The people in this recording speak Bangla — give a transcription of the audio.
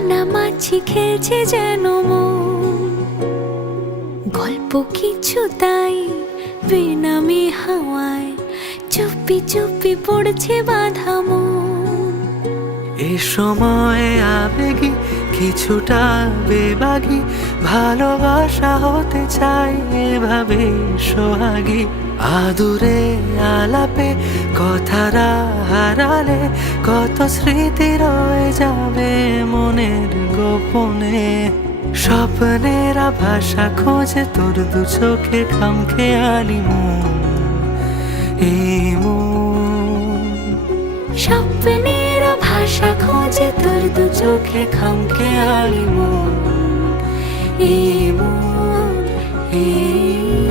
কানামাছি খেলছে যেন মন, গল্প কিছু তাই বেনামি হাওয়ায় চুপি চুপি পড়ছে বাঁধা মন। এ সময় আবেগী কিছুটা বেবাগী, ভালোবাসা হতে চাই এভাবে সোহাগী। আদুরে আলাপে কথারা হারালে কত স্মৃতি রয়ে যাবে মনের গোপনে। স্বপ্নের ভাষা খোঁজে তোর দু চোখে খামখেয়ালি মন, এই মন। স্বপ্নের ভাষা খোঁজে তোর দু চোখে খামখেয়ালি মন, এই মন, এই